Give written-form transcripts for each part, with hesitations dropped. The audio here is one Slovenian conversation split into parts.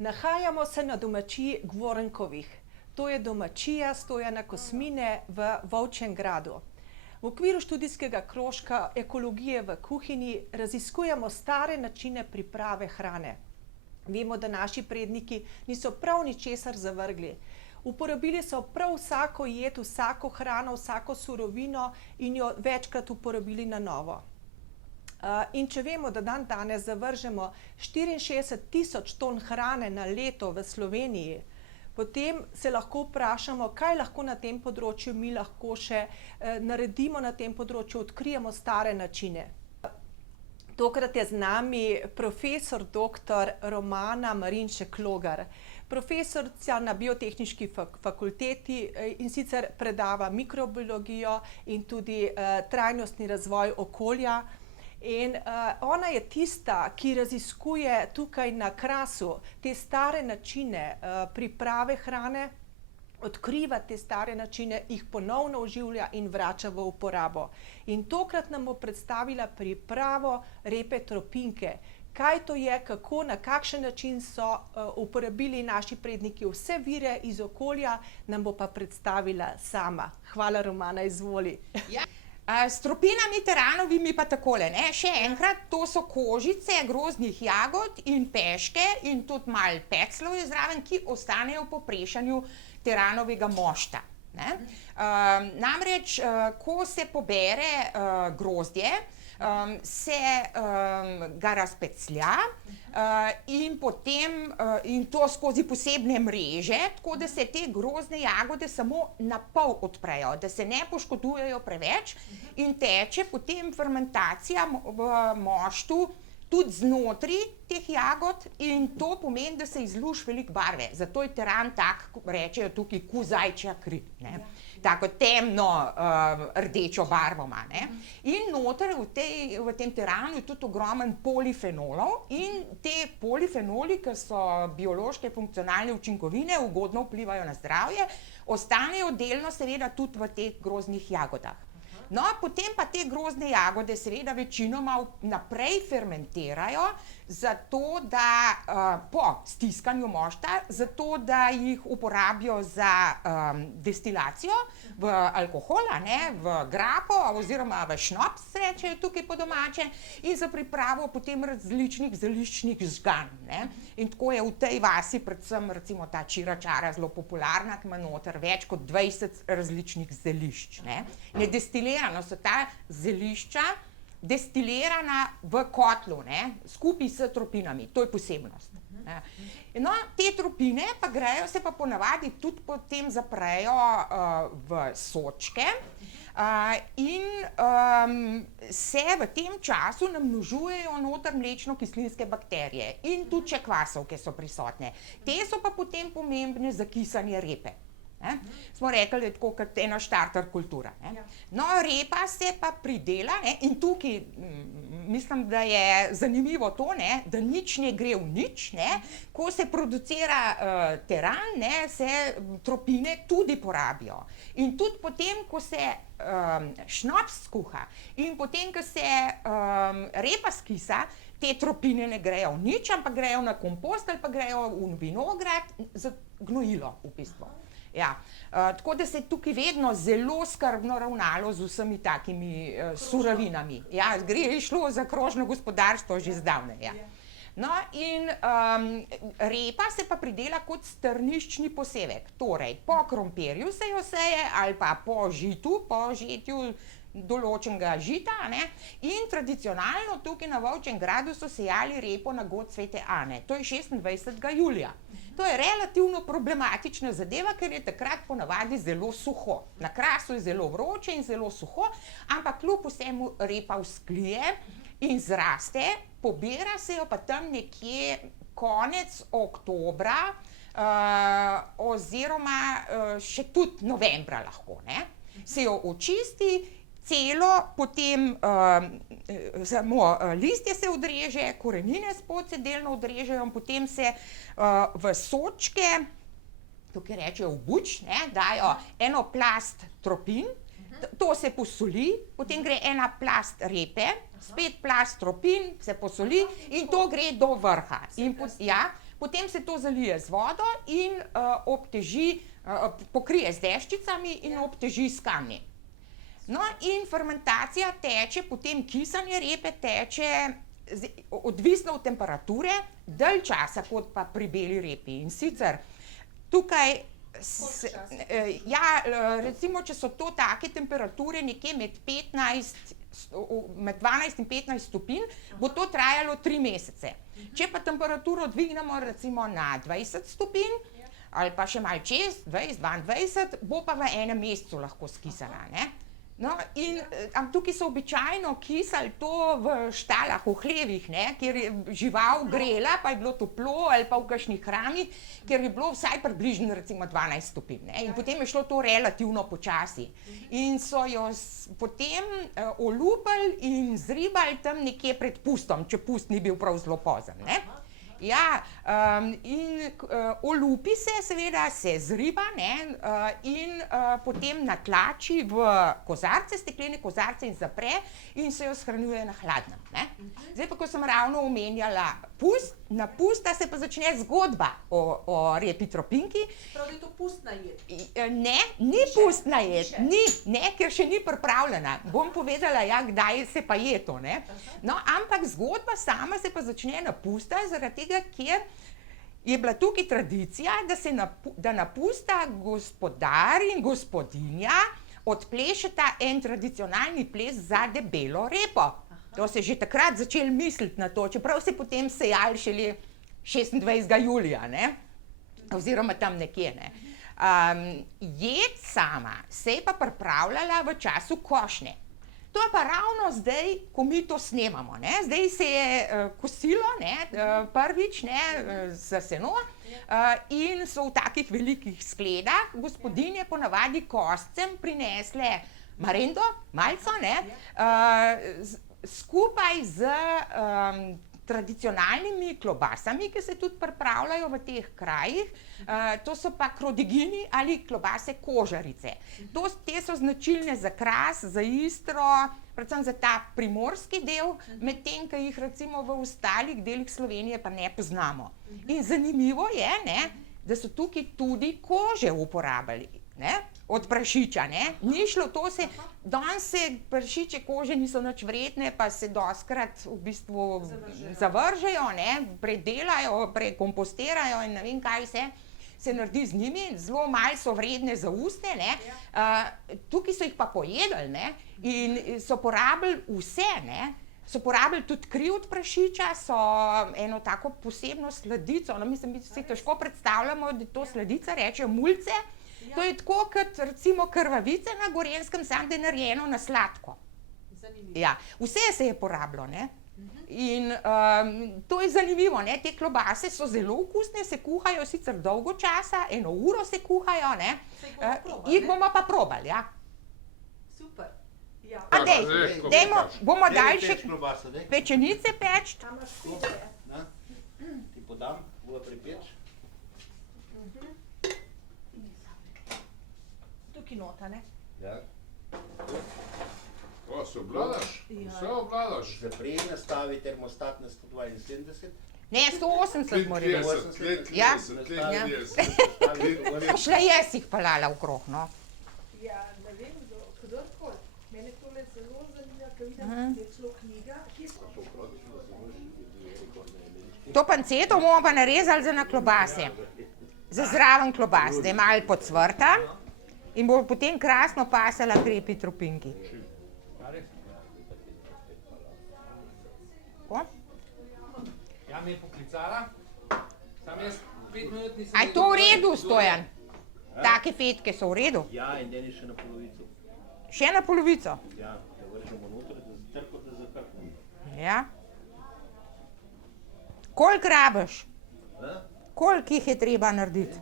Nahajamo se na domačiji Gvorenkovih. To je domačija Stojana Kosmine v Volčjem Gradu. V okviru študijskega krožka Ekologije v kuhinji raziskujemo stare načine priprave hrane. Vemo, da naši predniki niso prav ničesar zavrgli. Uporabili so prav vsako jed, vsako hrano, vsako surovino in jo večkrat uporabili na novo. In če vemo, da danes zavržemo 64.000 ton hrane na leto v Sloveniji, potem se lahko vprašamo, kaj lahko na tem področju mi lahko še naredimo na tem področju, odkrijemo stare načine. Tokrat je z nami profesor dr. Romana Marinšek Logar, profesorica na Biotehniški fakulteti in sicer predava mikrobiologijo in tudi trajnostni razvoj okolja. In ona je tista, ki raziskuje tukaj na Krasu te stare načine priprave hrane, odkriva te stare načine, jih ponovno oživlja in vrača v uporabo. In tokrat nam bo predstavila pripravo repe tropinke. Kaj to je, kako, na kakšen način so uporabili naši predniki vse vire iz okolja, nam bo pa predstavila sama. Hvala, Romana, izvoli. Ja. S tropinami teranovimi pa takole, ne? Še enkrat, to so kožice grozdnih jagod in peške in tudi malo pecljev je zraven, ki ostanejo po prešanju teranovega mošta. Namreč, ko se pobere grozdje, se ga razpeclja in potem in to skozi posebne mreže, tako da se te grozdne jagode samo na pol odprejo, da se ne poškodujejo preveč in teče potem fermentacija v moštu tudi znotraj teh jagod in to pomeni, da se izluši veliko barve. Zato je teran tak, rečejo tukaj, ko zajčja kri, ne. Tako temno rdečo barvo ima, ne. In noter v tem teranu je tudi ogromen polifenolov in te polifenoli, ki so biološke funkcionalne učinkovine, ugodno vplivajo na zdravje, ostanejo delno seveda tudi v teh grozdnih jagodah. No, potem pa te grozdne jagode seveda večinoma naprej fermentirajo, zato da po stiskanju mošta, zato da jih uporabijo za destilacijo v alkohol, v grapo oziroma v šnops, se rečejo tukaj po domače, in za pripravo potem različnih zeliščnih žgan, ne. In tako je v tej vasi predvsem recimo ta čiračara zelo popularna, ki ima noter več kot 20 različnih zelišč, ne. In je destilirano so ta zelišča destilirana v kotlu, ne, skupaj s tropinami, to je posebnost. No, te tropine pa grejo, se pa ponavadi tudi potem zaprejo v sočke in se v tem času namnožujejo noter mlečno-kislinske bakterije in tudi še kvasovke so prisotne. Te so pa potem pomembne za kisanje repe. Smo rekli, da je tako kot ena štarter kultura. No, repa se pa pridela in tukaj mislim, da je zanimivo to, da nič ne gre v nič. Ko se producira teran, se tropine tudi porabijo. In tudi potem, ko se šnops skuha in potem, ko se repa skisa, te tropine ne grejo v nič, ampak grejo na kompost ali pa grejo v vinograd za gnojilo v bistvu. Ja, tako da se je tukaj vedno zelo skrbno ravnalo z vsemi takimi surovinami. Ja, je šlo za krožno gospodarstvo že zdavnaj, ja. No, in repa se pa pridela kot strniščni posevek. Torej, po krompirju se jo seje ali pa po žitu, po žetju določenega žita, in tradicionalno tukaj na Volčjem Gradu so sejali repo na god Svete Ane. To je 26. julija. To je relativno problematična zadeva, ker je takrat ponavadi zelo suho. Na Krasu je zelo vroče in zelo suho, ampak kljub vsemu repa vzklije in zraste, pobira se jo pa tam nekje konec oktobra oziroma še tudi novembra lahko, ne. Se jo očisti, celo, potem samo listje se odreže, korenine spod se delno odrežejo in potem se v sočke, tukaj rečejo v buč, dajo eno plast tropin, to se posoli, potem gre ena plast repe, spet plast tropin, se posoli in to gre do vrha. In potem se to zalije z vodo in obteži, pokrije z deščicami in obteži s kamni. No, in fermentacija teče, potem kisanje repe teče odvisno od temperature, dalj časa kot pa pri beli repi. In sicer tukaj recimo, če so to take temperature nekje med 12 in 15 stopinj, bo to trajalo 3 mesece. Če pa temperaturo dvignemo recimo na 20 stopinj, ali pa še malo čez, 20, 22, bo pa v enem mesecu lahko skisana, ne. No, in tukaj so običajno kisali to v štalah, v hlevih, ne, kjer je žival grela, pa je bilo toplo, ali pa v kakšnih hramih, kjer je bilo vsaj približno recimo 12 stopinj, ne, in potem je šlo to relativno počasi. In so jo potem olupili in zribali tam nekje pred pustom, če pust ni bil prav zelo pozen, ne. Ja, in olupi se, seveda se zriba, ne, in potem natlači v kozarce, steklene kozarce in zapre in se jo shranjuje na hladnem, ne. Zdaj pa, ko sem ravno omenjala pust, na pusta se pa začne zgodba o repi tropinki. Prav, da je to pustna jed? Ne, ni pustna jed, ni, ne, ker še ni pripravljena. Bom povedala, ja, kdaj se pa je to, ne. No, ampak zgodba sama se pa začne na pusta, zaradi tega, ker je bila tukaj tradicija, da na pusta gospodar in gospodinja odplešeta en tradicionalni ples za debelo repo. To se je že takrat začelo misliti na to, čeprav se potem sejali šele 26. julija, ne, oziroma tam nekje, ne. Jed sama se je pa pripravljala v času košnje. To je pa ravno zdaj, ko mi to snemamo, ne, zdaj se je kosilo, ne, prvič, ne, za seno, in so v takih velikih skledah gospodinje ponavadi koscem prinesle marendo, malco, ne, skupaj z tradicionalnimi klobasami, ki se tudi pripravljajo v teh krajih, to so pa krodigini ali klobase kožarice. Te so značilne za Kras, za Istro, predvsem za ta primorski del, medtem ko jih recimo v ostalih delih Slovenije pa ne poznamo. In zanimivo je, ne, da so tukaj tudi kože uporabljali, ne, od prašiča, ne, ni šlo to se, danes se prašiče kože niso nič vredne, pa se dostikrat v bistvu zavržejo, ne, predelajo, prekompostirajo in ne vem kaj vse se naredi z njimi, zelo malo so vredne za uste, ne, tukaj so jih pa pojedli, ne, in so porabili vse, ne, so porabili tudi kri od prašiča, so eno tako posebno sladico, no, mislim, mi si težko predstavljamo, da to sladica rečejo mulce. To je tako kot recimo krvavice na Gorenjskem, samo da je narejeno na sladko. Ja, vse se je porabilo, ne. In to je zanimivo, ne, te klobase so zelo okusne, se kuhajo sicer dolgo časa, 1 uro se kuhajo, ne, jih bomo pa probali, ja. Super. Ja. Dajmo, bomo dali še pečenice peči. Ti podam, bomo pripeč. Tukaj nota, ne? Ja. O, se obvladaš? Vse obvladaš? Zaprej nastavi termostat na 172. Ne, 180 mora biti. Ja. 33. Šla jaz jih pelala okrog, no. Ja, ne vem, kdorkoli. Mene tole zelo zanima, ker vidim, da je celo knjiga. To panceto bomo pa narezali za na klobase. Za zraven klobas, da je malo pocvrta in bo potem krasno pasala k repi tropinki. Ko? Ja, me je poklicala, sam jaz 5 minut nisem... A je to v redu, Stojan? Take fetke so v redu? Ja, in den je še na polovico. Še na polovico? Ja, da vržemo noter, da zatrko, da zakrkamo. Ja. Koliko rabiš? Koliko jih je treba narediti?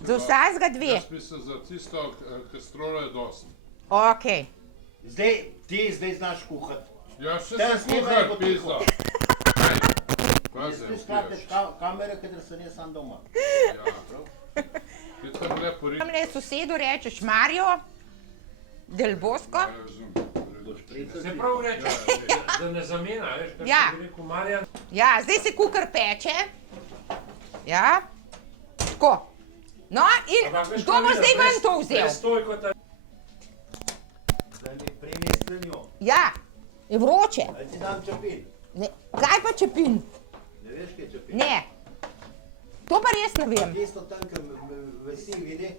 Za vsakega 2? Jaz mislim, za tisto kastrolo je dosti. Okej. Zdaj, ti zdaj znaš kuhati. Ja, še Tam se snimaj kuhar po pisa. Kaj se Ti skladeš kamere, kadar sem jaz sam doma. Ja, je tam lepo reči. Tamle sosedu rečeš Mario, Del Bosco. Ja, razumem. Boš Se prav reče, da ne zamena, veš, kar Ja. bi rekel Marjan. Ja, zdaj se kukar peče. Ja, tako. No, in Ampak veš, kdo kaj, bo Lila, zdaj ven to vzel? Brez toj, kot ta... Prinesti njo. Ja, je vroče. Ali ti dam čepin? Ne, kaj pa čepin? Ne veš, kaj je čepin? Ne. To pa res ne vem. Tisto tam, ki visi, vidi?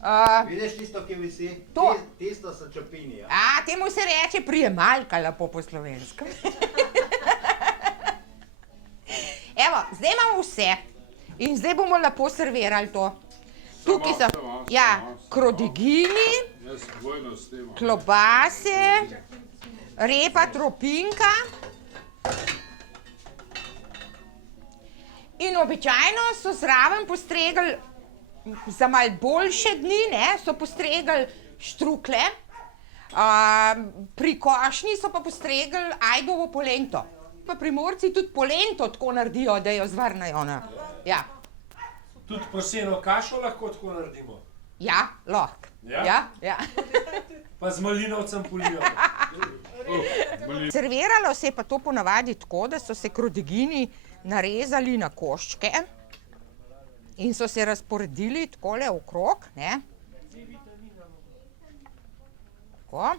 Uh, Vidiš tisto, ki visi? To. Tisto so čepini, ja. temu se reče prijemalka, lepo po slovenskem. Evo, zdaj imamo vse. In zdaj bomo lepo servirali to. Tukaj so, ja, krodigini, Jaz dvojno s tem. klobase, repa tropinka. In običajno so zraven postregli, za malo boljše dni, ne, so postregli štrukle, pri košnji so pa postregli ajdovo polento. Pa Primorci tudi polento tako naredijo, da jo zvrnejo. Ja, Tudi proseno kašo lahko tako naredimo. ja, lahko. Ja? Ja. Pa z malinovcem polijo. Serviralo se je pa to ponavadi tako, da so se krodigini narezali na koščke in so se razporedili takole okrog, ne. Tako.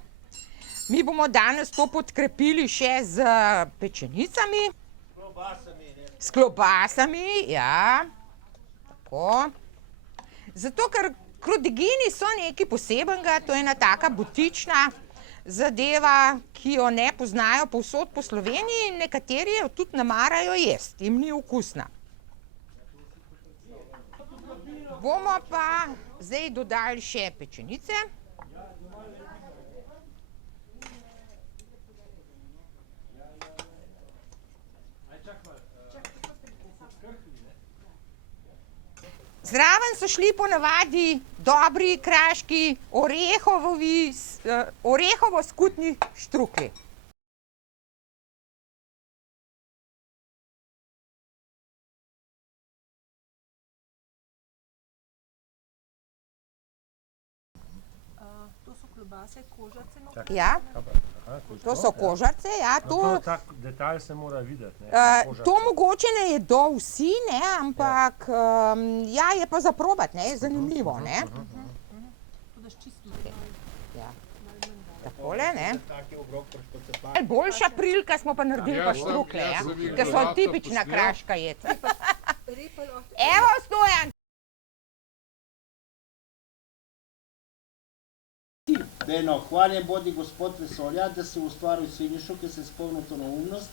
Mi bomo danes to podkrepili še z pečenicami. S klobasami, ja. Tako. Zato, ker krodigini so nekaj posebenega, to je ena taka butična zadeva, ki jo ne poznajo povsod po Sloveniji in nekateri jo tudi ne marajo jesti, jim ni okusna. Bomo pa zdaj dodali še pečenice. Zraven so šli ponavadi dobri kraški orehovo-skutni štruklji. To so klobase, kožarce, no. Ja, to so kožarce, ja, to... Tak detalj se mora videti. To mogoče ne jedo vsi, ne, ampak ja, je pa za probat, ne, je zanimivo, ne. To daš čisto Ja. Takole, ne. Taki obrok, kot se pa. Boljša prilika smo pa naredili pa Jaz sem- štrukle, jaz ja, sem jih ker so dodatno tipična posnel. kraška jed. Evo, Stojan! Beno, hvaljen bodi gospod vesolja, da si ustvaril sinišo, ki se spomnil to neumnost.